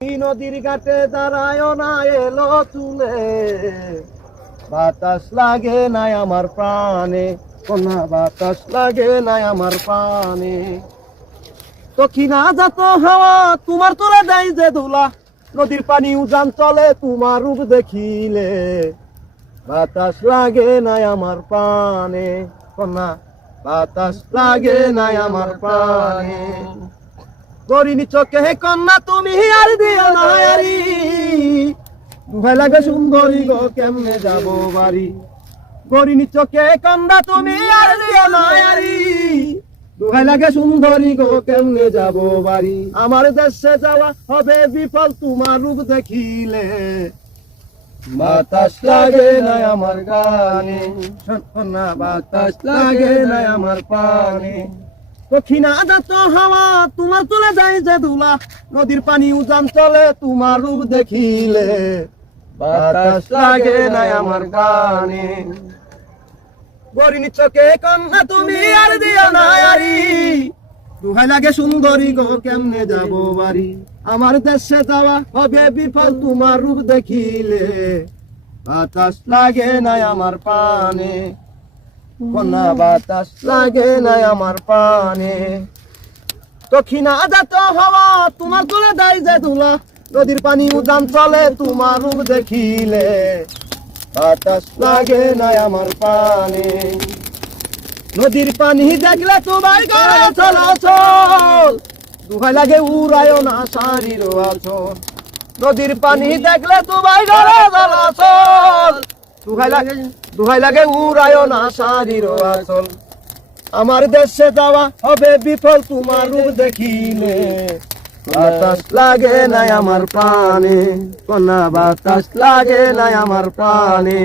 নদীর ঘাটে দাঁড়ায় না এলো চুলে, বাতাস লাগে নাই আমার প্রাণে, কোনা বাতাস লাগে নাই আমার প্রাণে। দক্ষিণা যাত হাওয়া তোমার তোলে দেয় যে ধুলা, নদীর পানি উজান চলে তোমার রূপ দেখিলে, বাতাস লাগে নাই আমার প্রাণে, কোনা বাতাস লাগে নাই আমার প্রাণে। করিনি চোখে কন্যা তুমি আর দিও না আরি, দুহাই লাগে সুন্দরী গো কেমনে যাব বাড়ি। করিনি চোখে কন্যা তুমি আর দিও না আরি, দুহাই লাগে সুন্দরী গো কেমনে যাব বাড়ি। আমার দেশে যাওয়া হবে বিফল তোমার রূপ দেখিলে, বাতাস লাগে নাই আমার গানে, কন্যা বাতাস লাগে নাই আমার প্রাণে। দক্ষিণা যাত হাওয়া তোমার তুলে যায় যে ধুলা, নদীর পানি উজান চলে তোমার রূপ দেখিলে, বাতাস লাগে নাই আমার গানে। গরিনী চোখে কন্যা তুমি আর দিও না আরি, দুহাই লাগে সুন্দরী গো কেমনে যাব বাড়ি। আমার দেশে যাওয়া হবে বিফল তোমার রূপ দেখিলে, বাতাস লাগে নাই আমার প্রাণে, কোনা বাতাস লাগে নাই আমার প্রাণে। দক্ষিণা যাত হাওয়া তোমার তুলে দেয় যে ধুলা, নদীর পানি উজান চলে তোমার রূপ দেখিলে, বাতাস লাগে নাই আমার প্রাণে। নদীর পানি দেখলে তোমার গায়ে চলাচল, দুহাই লাগে উড়ায় না শাড়ির আঁচল। নদীর পানি দেখলে তোমার গায়ে চলাচল, দুহাই লাগে উড়ায় না শাড়ির আঁচল। আমার দেশে যাওয়া হবে বিফল তোমার রূপ দেখিলে, বাতাস লাগে নাই আমার প্রাণে, কোনা বাতাস লাগে নাই আমার প্রাণে।